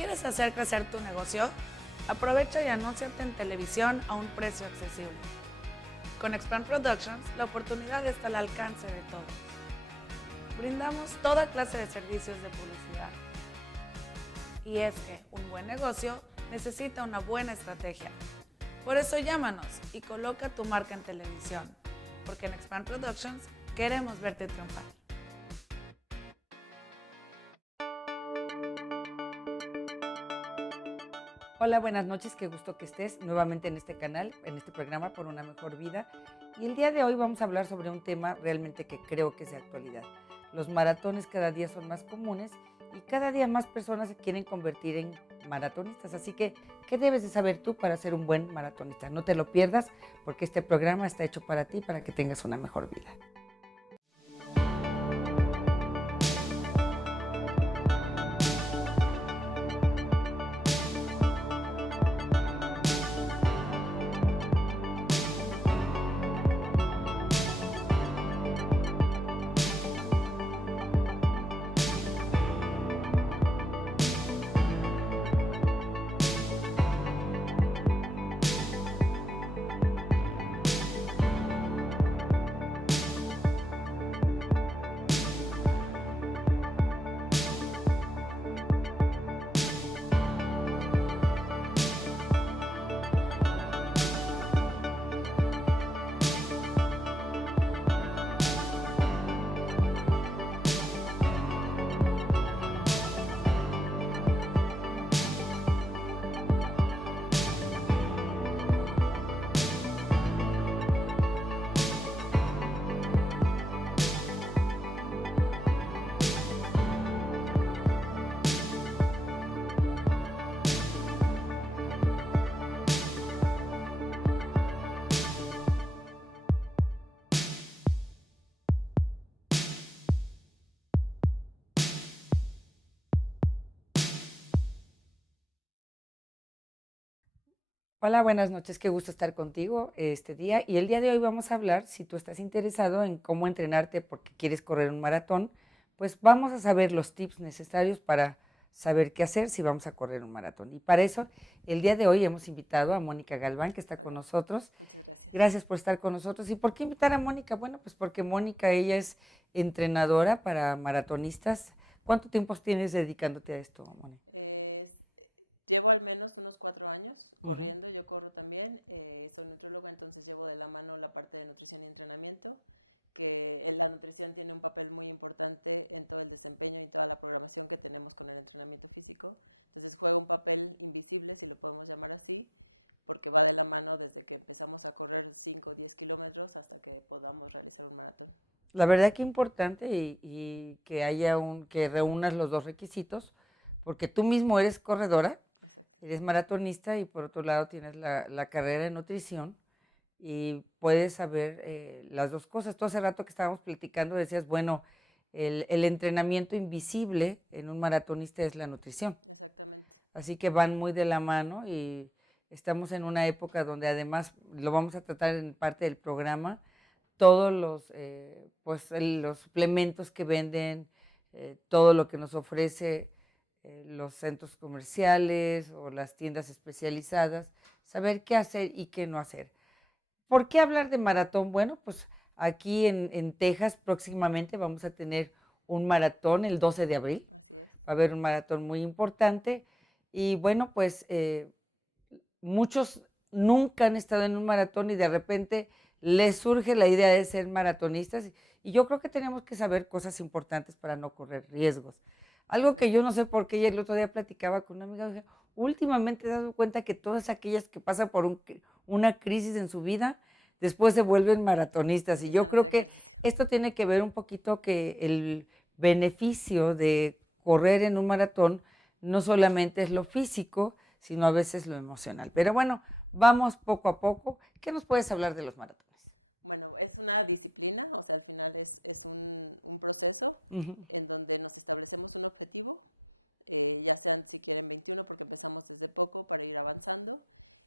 ¿Quieres hacer crecer tu negocio? Aprovecha y anúnciate en televisión a un precio accesible. Con Expand Productions, la oportunidad está al alcance de todos. Brindamos toda clase de servicios de publicidad. Y es que un buen negocio necesita una buena estrategia. Por eso llámanos y coloca tu marca en televisión, porque en Expand Productions queremos verte triunfar. Hola, buenas noches, qué gusto que estés nuevamente en este canal, en este programa Por una Mejor Vida. Y el día de hoy vamos a hablar sobre un tema realmente que creo que es de actualidad. Los maratones cada día son más comunes y cada día más personas se quieren convertir en maratonistas. Así que, ¿qué debes de saber tú para ser un buen maratonista? No te lo pierdas porque este programa está hecho para ti, para que tengas una mejor vida. Hola, buenas noches, qué gusto estar contigo este día. Y el día de hoy vamos a hablar, si tú estás interesado en cómo entrenarte porque quieres correr un maratón, pues vamos a saber los tips necesarios para saber qué hacer si vamos a correr un maratón. Y para eso, el día de hoy hemos invitado a Mónica Galván, que está con nosotros. Muchas gracias. Gracias por estar con nosotros. ¿Y por qué invitar a Mónica? Bueno, pues porque Mónica, ella es entrenadora para maratonistas. ¿Cuánto tiempo tienes dedicándote a esto, Mónica? Llevo al menos unos 4 años corriendo, yo corro también, soy nutrióloga, entonces llevo de la mano la parte de nutrición y entrenamiento, que la nutrición tiene un papel muy importante en todo el desempeño y toda la programación que tenemos con el entrenamiento físico, entonces juega un papel invisible, si lo podemos llamar así, porque va de la mano desde que empezamos a correr 5 o 10 kilómetros hasta que podamos realizar un maratón. La verdad que importante y que haya que reúnas los dos requisitos, porque tú mismo eres corredora. Exacto. Eres maratonista y por otro lado tienes la carrera de nutrición y puedes saber las dos cosas. Tú hace rato que estábamos platicando decías, bueno, el entrenamiento invisible en un maratonista es la nutrición. Exactamente. Así que van muy de la mano y estamos en una época donde además lo vamos a tratar en parte del programa, todos los suplementos que venden, todo lo que nos ofrece los centros comerciales o las tiendas especializadas, saber qué hacer y qué no hacer. ¿Por qué hablar de maratón? Bueno, pues aquí en Texas próximamente vamos a tener un maratón el 12 de abril. Así es. Va a haber un maratón muy importante y bueno, pues muchos nunca han estado en un maratón y de repente les surge la idea de ser maratonistas y yo creo que tenemos que saber cosas importantes para no correr riesgos. Algo que yo no sé por qué, el otro día platicaba con una amiga, dije, últimamente he dado cuenta que todas aquellas que pasan por una crisis en su vida, después se vuelven maratonistas. Y yo creo que esto tiene que ver un poquito que el beneficio de correr en un maratón no solamente es lo físico, sino a veces lo emocional. Pero bueno, vamos poco a poco. ¿Qué nos puedes hablar de los maratones? Bueno, es una disciplina, o sea, al final es un proceso en donde nos establecemos un objetivo, ya sean si quieren 21 porque empezamos desde poco para ir avanzando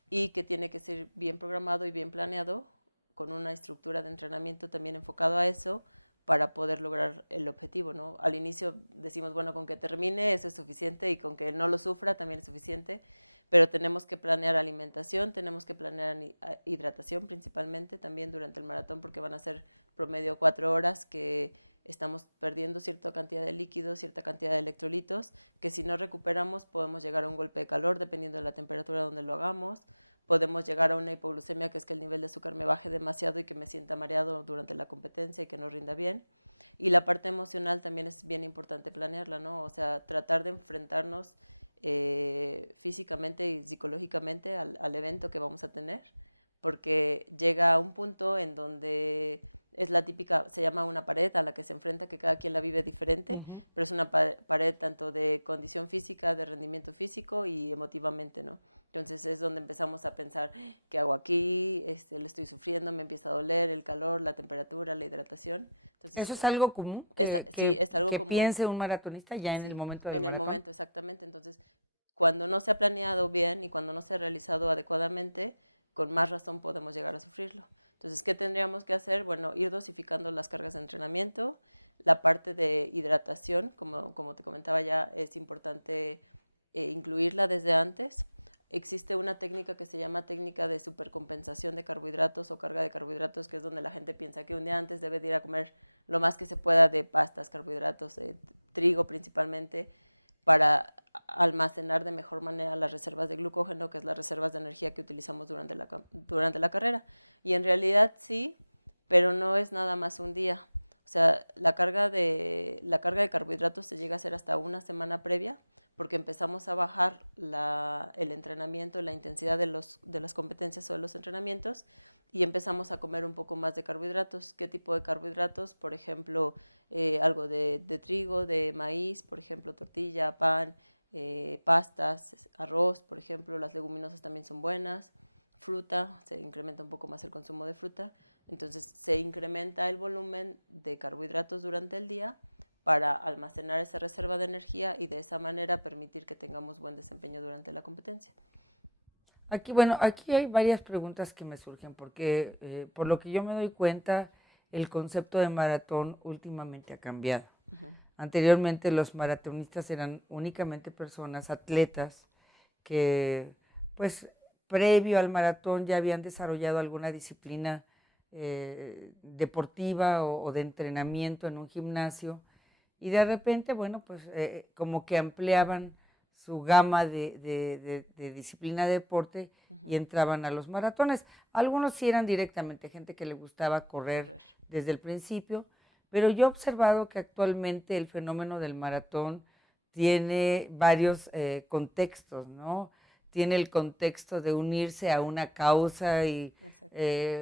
y que tiene que ser bien programado y bien planeado con una estructura de entrenamiento también enfocado a eso para poder lograr el objetivo, ¿no? Al inicio decimos, bueno, con que termine eso es suficiente y con que no lo sufra también es suficiente, pero tenemos que planear alimentación, tenemos que planear hidratación principalmente también durante el maratón, porque van a ser promedio 4 horas que estamos perdiendo cierta cantidad de líquidos, cierta cantidad de electrolitos, que si no recuperamos podemos llegar a un golpe de calor dependiendo de la temperatura donde lo hagamos, podemos llegar a una hipoglucemia, que es que el nivel de azúcar me baje demasiado y que me sienta mareado durante la competencia y que no rinda bien. Y la parte emocional también es bien importante planearla, ¿no? O sea, tratar de enfrentarnos físicamente y psicológicamente al evento que vamos a tener, porque llega a un punto en donde es la típica, se llama una pared a la que se enfrenta, que cada quien la vive diferente, pero es una pared tanto de condición física, de rendimiento físico y emotivamente, ¿no? Entonces es donde empezamos a pensar, ¿qué hago aquí? Le estoy sufriendo, me empieza a doler el calor, la temperatura, la hidratación. Entonces, ¿eso es algo común? Sí, es algo que común. piense un maratonista ya en Sí, el momento del en maratón. el momento, exactamente. Entonces, cuando no se ha planeado bien y cuando no se ha realizado adecuadamente, con más razón podemos llegar a sufrirlo. Entonces, ¿qué tendríamos que hacer? Bueno, ir dosificando las cargas de entrenamiento, la parte de hidratación, como te comentaba ya, es importante incluirla desde antes. Existe una técnica que se llama técnica de supercompensación de carbohidratos o carga de carbohidratos, que es donde la gente piensa que un día antes debe de ir a comer lo más que se pueda de pastas, carbohidratos, trigo principalmente, para almacenar de mejor manera las reservas de glucógeno, que es las reservas de energía que utilizamos durante la carrera. Y en realidad sí, pero no es nada más un día. O sea, la carga de carbohidratos se llega a hacer hasta una semana previa, porque empezamos a bajar el entrenamiento, la intensidad de las competencias o de los entrenamientos, y empezamos a comer un poco más de carbohidratos. ¿Qué tipo de carbohidratos? Por ejemplo, algo de trigo, de maíz, por ejemplo, tortilla, pan, pastas, arroz, por ejemplo. Las leguminosas también son buenas. Fruta, se incrementa un poco más el consumo de fruta. Entonces se incrementa el volumen de carbohidratos durante el día para almacenar esa reserva de energía y de esa manera permitir que tengamos buen desempeño durante la competencia. Aquí hay varias preguntas que me surgen, porque por lo que yo me doy cuenta, el concepto de maratón últimamente ha cambiado. Anteriormente los maratonistas eran únicamente personas, atletas, que pues previo al maratón ya habían desarrollado alguna disciplina deportiva o de entrenamiento en un gimnasio, y de repente, bueno, pues como que ampliaban su gama de disciplina de deporte y entraban a los maratones. Algunos sí eran directamente gente que le gustaba correr desde el principio, pero yo he observado que actualmente el fenómeno del maratón tiene varios contextos, ¿no? Tiene el contexto de unirse a una causa y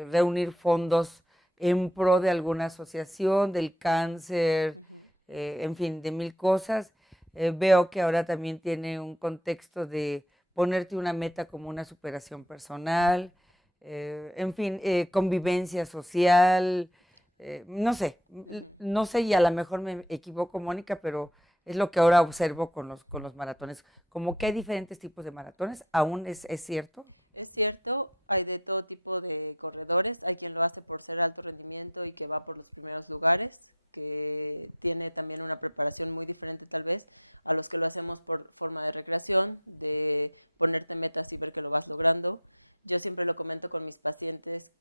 reunir fondos en pro de alguna asociación, del cáncer, en fin, de mil cosas. Veo que ahora también tiene un contexto de ponerte una meta como una superación personal, en fin, convivencia social, no sé, no sé, y a lo mejor me equivoco, Mónica, pero es lo que ahora observo con los maratones. Como que hay diferentes tipos de maratones, ¿aún es cierto? Es cierto, hay de todo tipo de corredores. Hay quien lo hace por ser alto rendimiento y que va por los primeros lugares, que tiene también una preparación muy diferente tal vez a los que lo hacemos por forma de recreación, de ponerte metas y ver que lo vas logrando. Yo siempre lo comento con mis pacientes,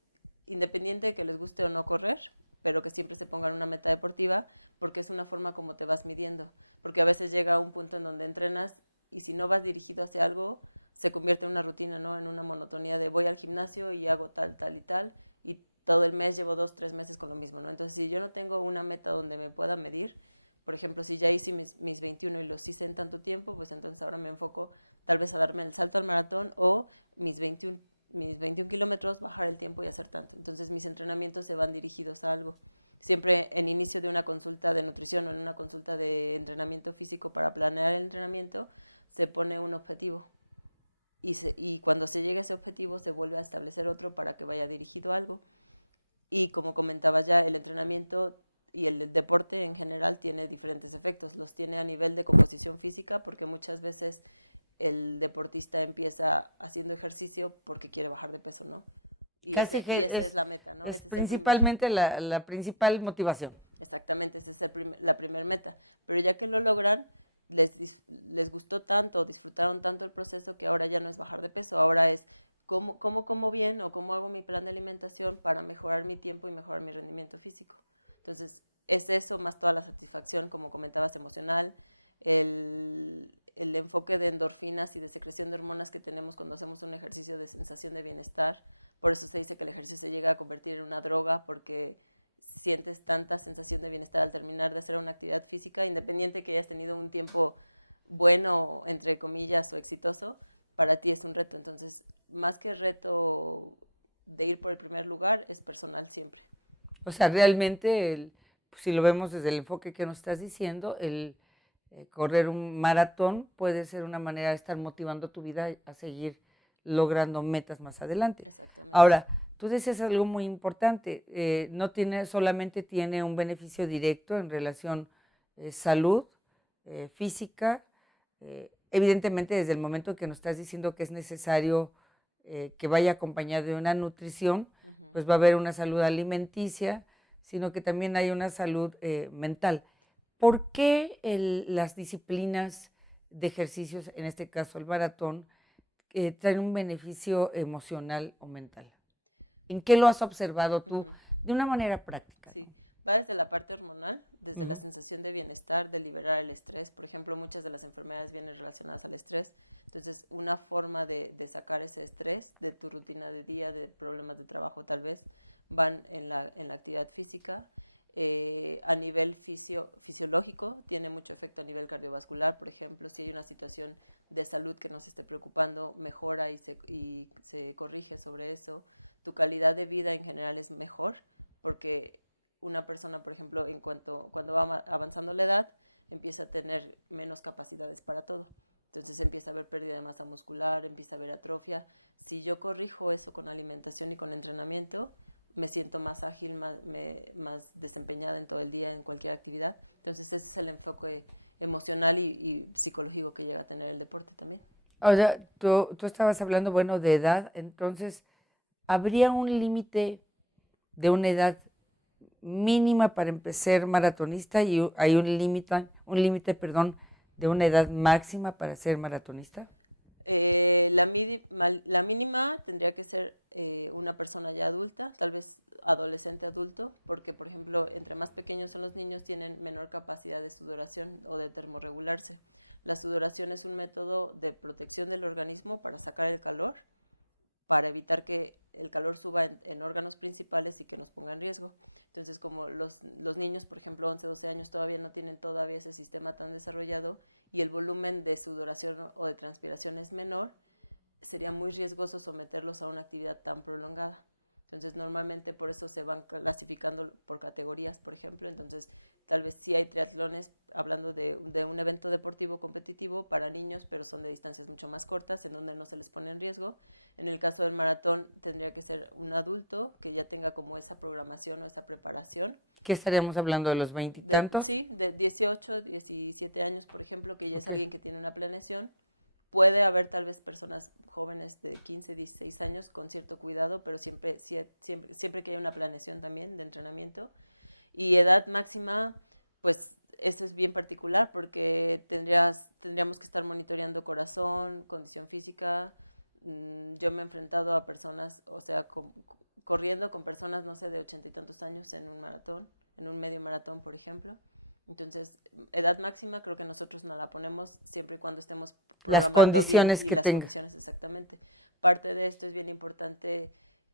independiente de que les guste o no correr, pero que siempre se pongan una meta deportiva, porque es una forma como te vas midiendo, porque a veces llega un punto en donde entrenas y si no vas dirigido hacia algo, se convierte en una rutina, ¿no? En una monotonía de voy al gimnasio y hago tal, tal y tal, y todo el mes llevo 2, 3 meses con lo mismo, ¿no? Entonces, si yo no tengo una meta donde me pueda medir, por ejemplo, si ya hice mis 21 y los hice en tanto tiempo, pues entonces ahora me enfoco tal vez a darme el salto al maratón o mis 21 kilómetros, bajar el tiempo y hacer tanto. Entonces mis entrenamientos se van dirigidos a algo. Siempre en inicio de una consulta de nutrición o en una consulta de entrenamiento físico para planear el entrenamiento, se pone un objetivo. Y cuando se llega a ese objetivo se vuelve a establecer otro para que vaya dirigido a algo. Y como comentaba ya, el entrenamiento y el deporte en general tiene diferentes efectos. Los tiene a nivel de composición física, porque muchas veces el deportista empieza haciendo ejercicio porque quiere bajar de peso, ¿no? Y, Casi y que esa es la meta, ¿no? Es Ese es el primer- principalmente la principal motivación. Exactamente, esa es la primer meta. Pero ya que lo logran, les gustó tanto, disfrutaron tanto el proceso que ahora ya no es bajar de peso, ahora es cómo como bien o cómo hago mi plan de alimentación para mejorar mi tiempo y mejorar mi rendimiento físico. Entonces, es eso más toda la satisfacción, como comentabas, emocional, el enfoque de endorfinas y de secreción de hormonas que tenemos cuando hacemos un ejercicio de sensación de bienestar. Por eso se dice que el ejercicio se llega a convertir en una droga, porque sientes tanta sensación de bienestar al terminar de hacer una actividad física, independiente que hayas tenido un tiempo bueno, entre comillas, o exitoso, para ti es un reto. Entonces, más que reto de ir por el primer lugar, es personal siempre. O sea, realmente, si lo vemos desde el enfoque que nos estás diciendo, el correr un maratón puede ser una manera de estar motivando tu vida a seguir logrando metas más adelante. Exactamente. Ahora, tú decías algo muy importante, no solamente tiene un beneficio directo en relación salud, física, evidentemente desde el momento que nos estás diciendo que es necesario que vaya acompañado de una nutrición, pues va a haber una salud alimenticia, sino que también hay una salud mental. ¿Por qué las disciplinas de ejercicios, en este caso el maratón, traen un beneficio emocional o mental? ¿En qué lo has observado tú de una manera práctica? Sí, va desde la parte hormonal, desde la sensación de bienestar, de liberar el estrés. Por ejemplo, muchas de las enfermedades vienen relacionadas al estrés. Entonces, una forma de sacar ese estrés de tu rutina de día, de problemas de trabajo tal vez, van en la actividad física. A nivel fisiológico, tiene mucho efecto a nivel cardiovascular. Por ejemplo, si hay una situación de salud que nos esté preocupando, mejora y se corrige sobre eso. Tu calidad de vida en general es mejor, porque una persona, por ejemplo, cuando va avanzando la edad, empieza a tener menos capacidades para todo. Entonces empieza a haber pérdida de masa muscular, empieza a haber atrofia. Si yo corrijo eso con alimentación y con entrenamiento, me siento más ágil, más desempeñada en todo el día, en cualquier actividad. Entonces ese es el enfoque emocional y psicológico que llega a tener el deporte también. Ahora, tú estabas hablando, bueno, de edad, entonces, ¿habría un límite de una edad mínima para empezar maratonista y hay un límite, perdón, de una edad máxima para ser maratonista? La mínima tendría que ser una persona ya adulta, tal vez adolescente adulto, porque, por ejemplo, entre más pequeños son los niños, tienen menor capacidad de sudoración o de termorregularse. La sudoración es un método de protección del organismo para sacar el calor, para evitar que el calor suba en órganos principales y que nos ponga en riesgo. Entonces, como los niños, por ejemplo, 11, 12 años, todavía no tienen todavía ese sistema tan desarrollado y el volumen de sudoración o de transpiración es menor, sería muy riesgoso someterlos a una actividad tan prolongada. Entonces, normalmente por eso se van clasificando por categorías, por ejemplo. Entonces, tal vez sí hay triatlones, hablando de un evento deportivo competitivo para niños, pero son de distancias mucho más cortas, en donde no se les pone en riesgo. En el caso del maratón, tendría que ser un adulto que ya tenga como esa programación o esa preparación. ¿Qué estaríamos hablando de los 20 y tantos? Sí, de 18, 17 años, por ejemplo, que ya es alguien que tiene una planeación. Puede haber tal vez personas jóvenes de 15, 16 años con cierto cuidado, pero siempre que haya una planeación también de entrenamiento. Y edad máxima, pues eso es bien particular, porque tendríamos que estar monitoreando corazón, condición física. Yo me he enfrentado a personas, o sea, corriendo con personas, no sé, de 80 y tantos años en un maratón, en un medio maratón, por ejemplo. Entonces, edad máxima creo que nosotros no la ponemos siempre y cuando estemos programando las condiciones bien, que las tenga. condiciones, exactamente. Parte de esto es bien importante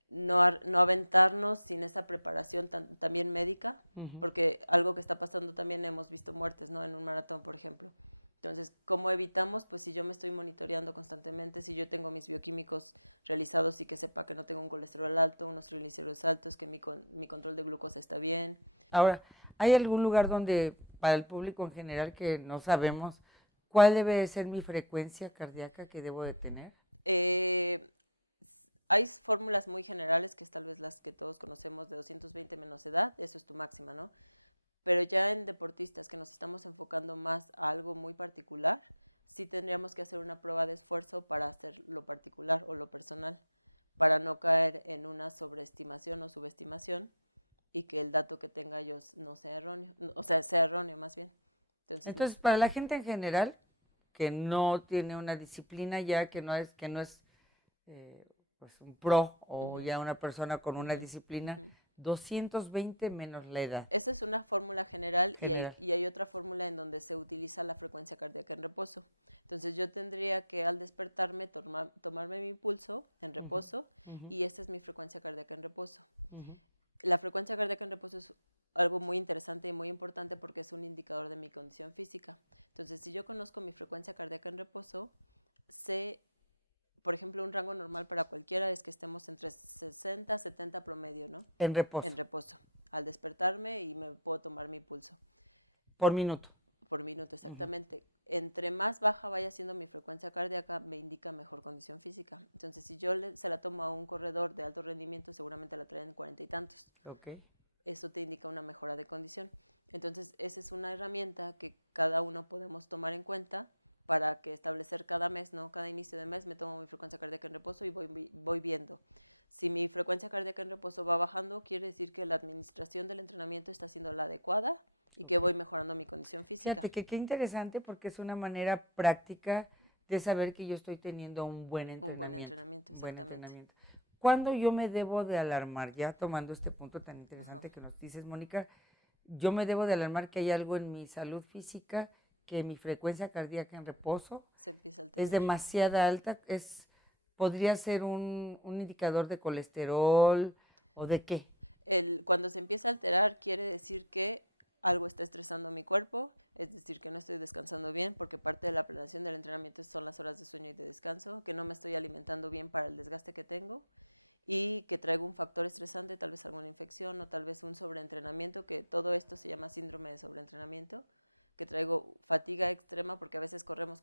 no aventarnos sin esa preparación también médica, porque algo que está pasando también, hemos visto muertes, ¿no? En un maratón, por ejemplo. Entonces, ¿cómo evitamos? Pues si yo me estoy monitoreando constantemente, si yo tengo mis bioquímicos realizados y que sepa que no tengo un colesterol alto, unos triglicéridos altos, que mi control de glucosa está bien. Ahora, ¿hay algún lugar donde, para el público en general, que no sabemos cuál debe de ser mi frecuencia cardíaca que debo de tener? Hay fórmulas muy generales, que es tal vez las que todos conocemos, de 220 menos edad, eso es tu máxima, ¿no? Pero ya en deportistas que nos estamos enfocando más a algo muy particular, sí tendríamos que hacer una prueba de esfuerzo para hacer lo particular o lo personal, para no caer en una sobreestimación o subestimación y que el dato que tenga yo no sea erróneo, o sea, sea erróneo más bien. Entonces, para la gente en general que no tiene una disciplina ya, que no es pues un pro o ya una persona con una disciplina, 220 menos la edad. Esa es una fórmula general. General. Y hay otra fórmula en donde se utiliza la frecuencia cardíaca en reposo. Entonces yo tendría que al despertarme tomarme mi pulso en reposo y esta es mi frecuencia cardíaca en reposo. La frecuencia cardíaca en reposo es algo muy interesante y muy importante porque es un indicador de mi condición física. Entonces, si yo conozco mi frecuencia cardíaca en reposo, sé, por ejemplo, un rango normal para cualquiera es que estemos entre 60 y 70 promedio, ¿no? En reposo. En reposo. Al despertarme y me puedo tomar mi pulso. Por minuto. Por minuto, exactamente. Entre más baja vaya siendo mi frecuencia cardíaca, me indica mejor condición física. Entonces, si yo se la tomo a un corredor de alto rendimiento, seguramente la traen en 40 y tantos. Okay. Eso te indica una mejora de condición. Entonces, esa es una herramienta que cada uno podemos tomar en cuenta para que establecer cada mes, ¿no? Cada inicio de mes me tomo mi frecuencia cardíaca en reposo y voy viendo. Si mi frecuencia cardíaca en reposo va bajando, quiere decir que la administración del entrenamiento está siendo la adecuada y que voy mejorando mi condición física. Fíjate que qué interesante porque es una manera práctica de saber que yo estoy teniendo un buen entrenamiento. Un buen entrenamiento, exactamente. ¿Cuándo yo me debo de alarmar? Ya tomando este punto tan interesante que nos dices, Mónica, yo me debo de alarmar que hay algo en mi salud física, que mi frecuencia cardíaca en reposo se empieza a alterar. Es demasiada alta, podría ser un indicador de colesterol o de qué. Cuando se empieza a alterar quiere decir que algo está estresando mi cuerpo, es decir, que no estoy descansando bien, porque parte de la planeación del entrenamiento son las horas de sueño y de descanso, que no me estoy alimentando bien para el desgaste que tengo y que traigo un factor estresante, tal vez alguna infección o tal vez un sobreentrenamiento, que todo esto se llama síndrome de sobreentrenamiento, que traigo fatiga extrema porque a veces corremos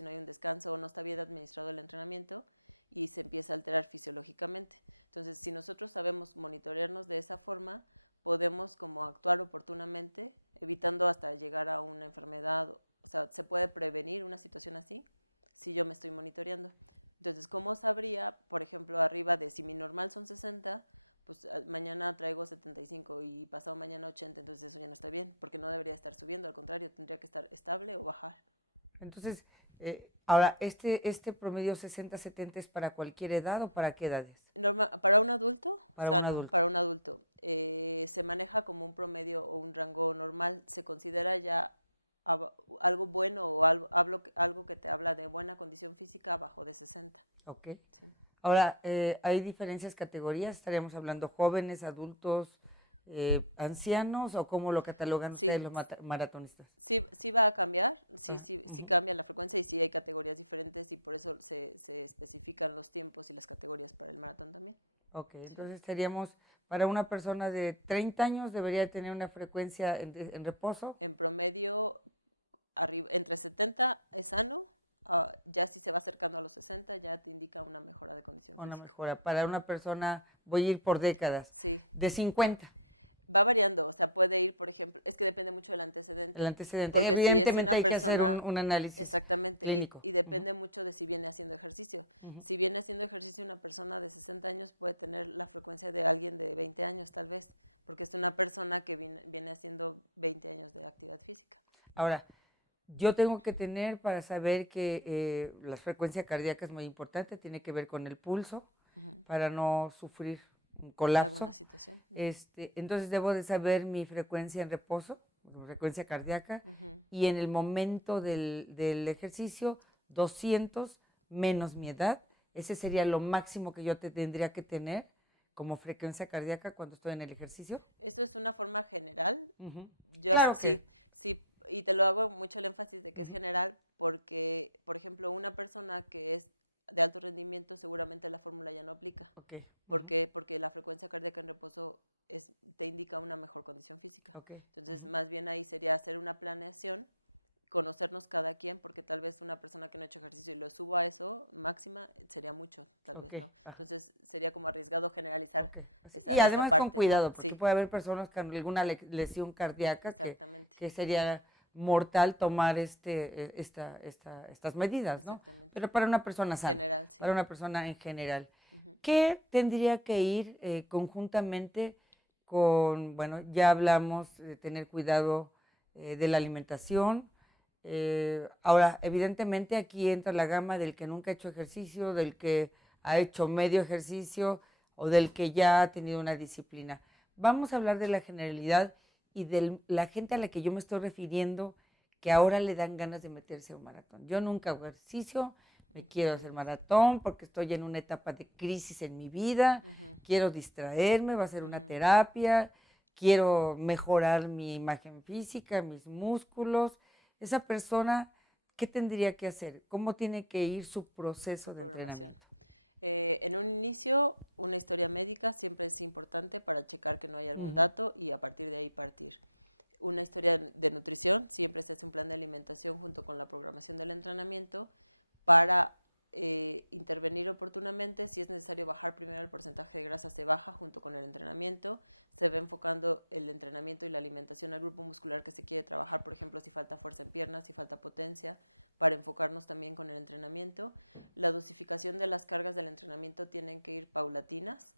y no hay un descanso o no está bien administrado el entrenamiento y se empieza a alterar fisiológicamente. Entonces, si nosotros sabemos monitorearnos de esa forma, podemos como actuar oportunamente, evitando hasta llegar a una enfermedad. O sea, se puede prevenir una situación así si yo me estoy monitoreando. Entonces, ¿cómo sabría, por ejemplo, arriba de si mi normal son 60, pues mañana traigo 75 y pasado mañana 80, entonces eso ya no está bien, porque no debería estar subiendo, al contrario, tendría que estar estable o bajar. Entonces, ahora, ¿este promedio 60-70 es para cualquier edad o para qué edades? Para un adulto, para un adulto, se maneja como un promedio o un rango normal, se considera ya algo bueno o algo que te habla de buena condición física abajo de 60. Ok. Sí. Ahora, ¿hay diferencias categorías? ¿Estaríamos hablando jóvenes, adultos, ancianos o cómo lo catalogan ustedes los maratonistas? Sí va a cambiar, sí cambia la frecuencia y sí hay categorías diferentes y por eso se especifican los tiempos y las categorías para el maratón también. Ok, entonces seríamos, para una persona de 30 años debería tener una frecuencia en reposo. En promedio, entre 70 es sano. Ya si se va acercando a los 60 ya te indica una mejora de condición física. Una mejora. Para una persona, voy a ir por décadas. Sí. De 50. Va variando, o sea, puede ir, por ejemplo, es que depende mucho del antecedente. El antecedente. Porque evidentemente hay que hacer un análisis. Exactamente. Clínico. Y depende mucho de si viene haciendo ejercicio. Si viene haciendo ejercicio una persona de 60 años puede tener la frecuencia de alguien de 20 años tal vez, porque es una persona que viene haciendo 20 años de actividad física. Ahora, yo tengo que tener para saber que la frecuencia cardíaca es muy importante, tiene que ver con el pulso, para no sufrir un colapso. ¿Alguna situación? Entonces debo de saber mi frecuencia en reposo, frecuencia cardíaca, y en el momento del ejercicio, 200 menos mi edad. Ese sería lo máximo que yo tendría que tener como frecuencia cardíaca cuando estoy en el ejercicio. Eso es una forma general. Claro sí, y te lo hago mucho el énfasis de que es general porque, por ejemplo, una persona que es de alto rendimiento seguramente la fórmula ya no aplica. Okay. Porque la frecuencia cardíaca en reposo te indica una mejor condición física. Okay. Entonces, más bien ahí sería hacer una planeación, conocernos cada quien, porque tal vez una persona que no ha hecho ejercicio y lo subo a eso, máxima, sería mucho, tal vez, ¿no? Entonces, sería como arriesgado generalizar y además esa parte, con cuidado, ¿no? porque puede haber personas con alguna lesión cardíaca que sería mortal tomar estas medidas, ¿no? Exactamente. Pero para una persona sana, General, sí. para una persona en general. Ujú. ¿Qué tendría que ir conjuntamente con, bueno, ya hablamos de tener cuidado de la alimentación? Ahora, evidentemente aquí entra la gama del que nunca ha hecho ejercicio, del que ha hecho medio ejercicio o del que ya ha tenido una disciplina. Vamos a hablar de la generalidad y de la gente a la que yo me estoy refiriendo que ahora le dan ganas de meterse a un maratón. Yo nunca hago ejercicio, me quiero hacer maratón porque estoy en una etapa de crisis en mi vida, quiero distraerme, va a ser una terapia, quiero mejorar mi imagen física, mis músculos. Esa persona, ¿qué tendría que hacer? ¿Cómo tiene que ir su proceso de entrenamiento? En un inicio, una historia médica siempre es importante para checar que no hay algún dato y a partir de ahí partir. Una historia de nutrición, siempre se hace un plan de alimentación junto con la programación del entrenamiento para intervenir oportunamente. Si es necesario bajar primero el porcentaje de grasa, se baja junto con el entrenamiento. Se va enfocando el entrenamiento y la alimentación al grupo muscular que se quiere trabajar, por ejemplo, si falta fuerza en piernas, si falta potencia, para enfocarnos también con el entrenamiento. La dosificación de las cargas del entrenamiento tienen que ir paulatinas.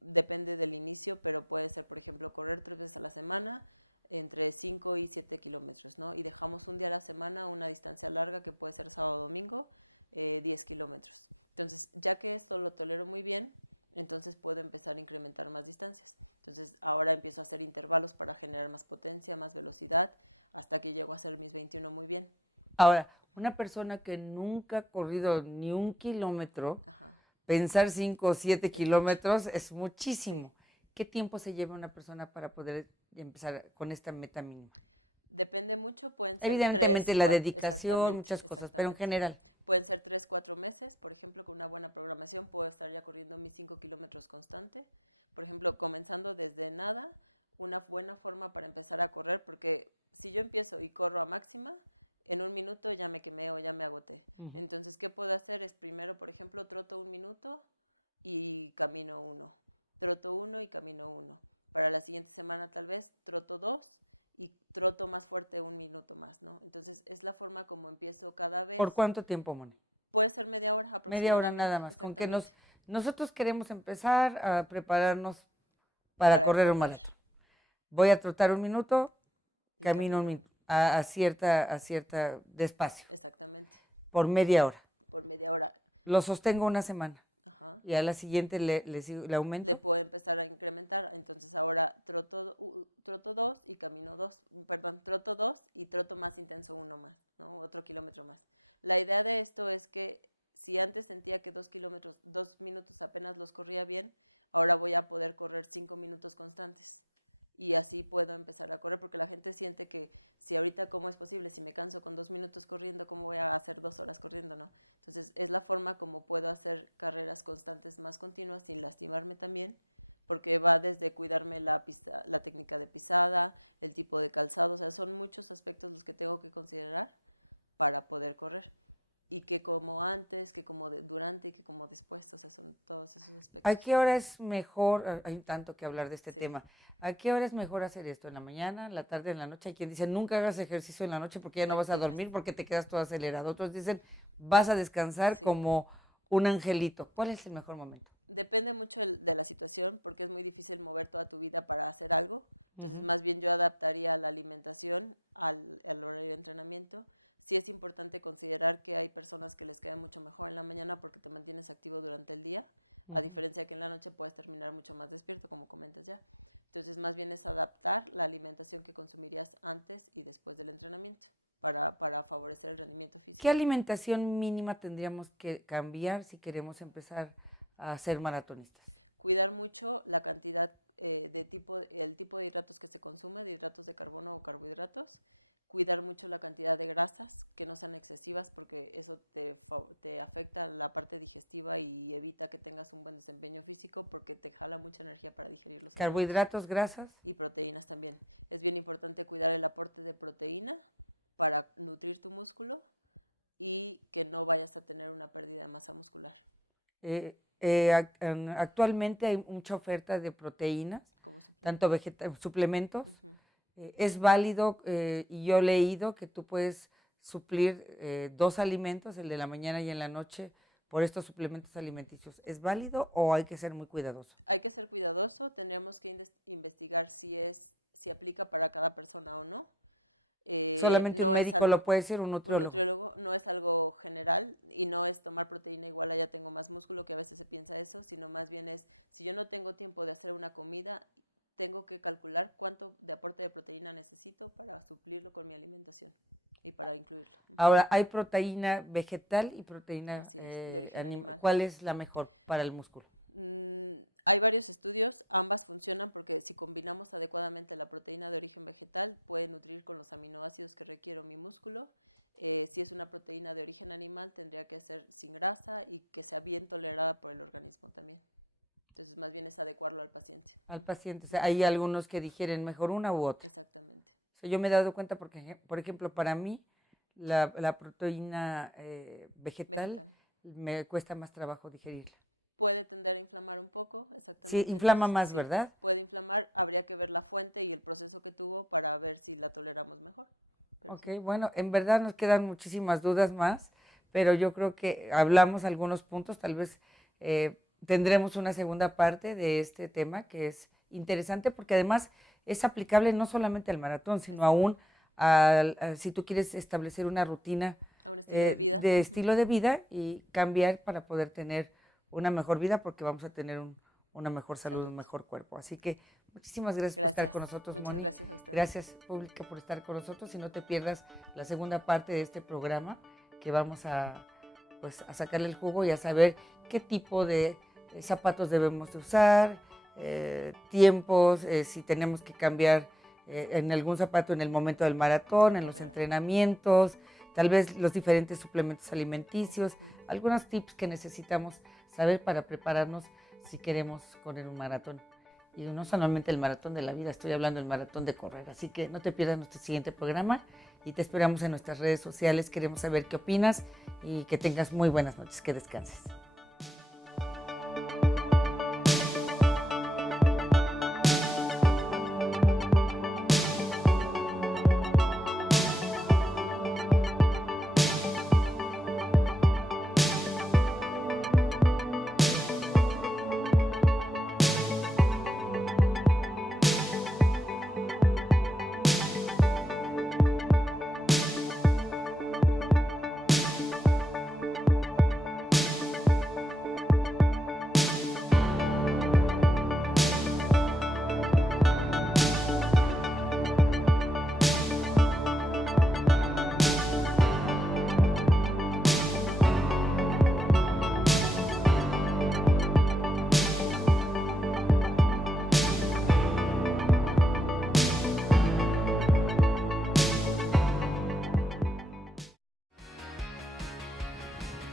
Depende del inicio, pero puede ser, por ejemplo, correr 3 veces a la semana, entre 5 y 7 kilómetros, ¿no? Y dejamos un día a la semana una distancia larga que puede ser sábado o domingo, 10 kilómetros. Entonces, ya que esto lo tolero muy bien, entonces puedo empezar a incrementar más distancias. Entonces, ahora empiezo a hacer intervalos para generar más potencia, más velocidad, hasta que llego a hacer mis 21 muy bien. Ahora, una persona que nunca ha corrido ni un kilómetro, pensar 5 o 7 kilómetros es muchísimo. Sí. ¿Qué tiempo se lleva una persona para poder empezar con esta meta mínima? Depende mucho, pueden ser evidentemente 3, la 4, dedicación, muchas cosas, pero en general. Pueden ser 3, 4 meses, por ejemplo, con una buena programación puedo estar ya corriendo mis 5 kilómetros constante. Por ejemplo, comenzando desde nada, una buena forma para empezar a correr, porque si yo empiezo y corro a máxima, en un minuto ya me quemé o ya me agoté. Entonces, ¿qué puedo hacer? Es primero, por ejemplo, troto 1 minuto y camino 1. Troto 1 y camino 1. Para la siguiente semana tal vez troto 2 y troto más fuerte 1 minuto más, ¿no? Entonces, es la forma como empiezo cada vez. ¿Por cuánto tiempo, Moni? Puede ser media hora aproximadamente. Media hora nada más. Aunque nosotros queremos empezar a prepararnos para correr un maratón. Voy a trotar 1 minuto, camino 1 minuto, a cierta despacio. Exactamente. Por media hora. Por media hora. Lo sostengo una semana. Y a la siguiente le aumento. Le puedo empezar a incrementar. Entonces ahora troto 2 y camino 2. Perdón, troto 2 y troto más intenso 1 más, ¿no? Otro kilómetro más. La idea de esto es que si antes sentía que 2 minutos apenas los corría bien, ahora voy a poder correr 5 minutos constantes. Y así puedo empezar a correr, porque la gente siente que si ahorita, ¿cómo es posible? Si me canso con 2 minutos corriendo, ¿cómo voy a hacer 2 horas corriendo, no? Entonces, es la forma como puedo hacer carreras constantes más continuas sin lastimarme también, porque va desde cuidarme la técnica de pisada, el tipo de calzado, o sea, son muchos aspectos los que tengo que considerar para poder correr. Y que como antes, que como durante y que como después, o sea, son todos esos aspectos. ¿A qué hora es mejor? Hay tanto que hablar de este tema. ¿A qué hora es mejor hacer esto? ¿En la mañana, en la tarde, en la noche? Hay quien dice, nunca hagas ejercicio en la noche porque ya no vas a dormir, porque te quedas todo acelerado. Otros dicen, vas a descansar como un angelito. ¿Cuál es el mejor momento? Depende mucho de la situación, porque es muy difícil mover toda tu vida para hacer algo. Entonces, más bien yo adaptaría la alimentación al horario de entrenamiento. Sí es importante considerar que hay personas que les cae mucho mejor en la mañana porque te mantienes activo durante el día, a diferencia que en la noche puedes terminar mucho más despierto, como comentas ya. Entonces, más bien es adaptar la alimentación que consumirías antes y después del entrenamiento para favorecer el rendimiento físico. ¿Qué alimentación mínima tendríamos que cambiar si queremos empezar a ser maratonistas? Cuidar mucho la cantidad el tipo de hidratos que se consume, de hidratos de carbono o carbohidratos. Cuidar mucho la cantidad de grasas, que no sean excesivas, porque eso te afecta la parte digestiva y evita que tengas un buen desempeño físico, porque te jala mucha energía para digerir los alimentos. ¿Carbohidratos, grasas? Y proteínas también. Es bien importante cuidar el aporte de proteína para nutrir tu músculo y que no vayas a tener una pérdida de masa muscular. Actualmente hay mucha oferta de proteínas, tanto suplementos. Es válido, y yo he leído que tú puedes suplir 2 alimentos, el de la mañana y en la noche, por estos suplementos alimenticios. ¿Es válido o hay que ser muy cuidadoso? Hay que ser cuidadoso, tendríamos que investigar si aplica para cada persona o no. Solamente un médico lo puede decir, un Un nutriólogo. nutriólogo no es algo general y no es tomar proteína igual a ya tengo más músculo, que a veces se piensa eso, sino más bien es, si yo no tengo tiempo de hacer una comida, tengo que calcular cuánto de aporte de proteína necesito para suplirlo con mi alimentación y para incluirlo. Ahora, hay proteína vegetal y proteína Así es, de origen animal. ¿Cuál es la mejor para el músculo? Hay varios estudios, ambas funcionan porque si combinamos adecuadamente la proteína de origen vegetal puede nutrir con los aminoácidos que requiero mi músculo. Si es una proteína de origen animal tendría que ser sin grasa y que sea bien tolerada por el organismo también. Entonces más bien es adecuarlo al paciente. Al paciente, o sea, hay algunos que digieren mejor una u otra. Exactamente. O sea, yo me he dado cuenta porque, por ejemplo, para mí la proteína vegetal me cuesta más trabajo digerirla. Puede tender a inflamar un poco, exactamente. Sí, inflama más, sí, ¿verdad? puede inflamar, habría que ver la fuente y el proceso que tuvo para ver si la toleramos mejor. Pero Ok, sí. bueno, en verdad nos quedan muchísimas dudas más, pero yo creo que hablamos algunos puntos, tal vez tendremos una segunda parte de este tema que es interesante porque además es aplicable no solamente al maratón, sino aún si tú quieres establecer una rutina A un estilo de vida. de estilo de vida y cambiar para poder tener una mejor vida porque vamos a tener una mejor salud, un mejor cuerpo. Así que muchísimas gracias por estar con nosotros, Muchas Moni. gracias a ustedes. Gracias, pública, por estar con nosotros y no te pierdas la segunda parte de este programa que vamos a sacarle el jugo y a saber qué tipo de zapatos debemos de usar, tiempos, si tenemos que cambiar en algún zapato en el momento del maratón, en los entrenamientos, tal vez los diferentes suplementos alimenticios, algunos tips que necesitamos saber para prepararnos si queremos correr un maratón. Y no solamente el maratón de la vida, estoy hablando del maratón de correr. Así que no te pierdas nuestro siguiente programa y te esperamos en nuestras redes sociales. Queremos saber qué opinas y que tengas muy buenas noches, que descanses.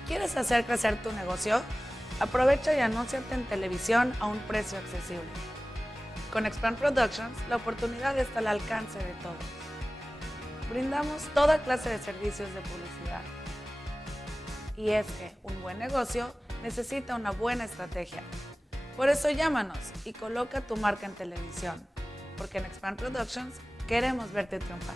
¿Quieres hacer crecer tu negocio? Aprovecha y anúnciate en televisión a un precio accesible. Con Expand Productions, la oportunidad está al alcance de todos. Brindamos toda clase de servicios de publicidad. Y es que un buen negocio necesita una buena estrategia. Por eso llámanos y coloca tu marca en televisión, porque en Expand Productions queremos verte triunfar.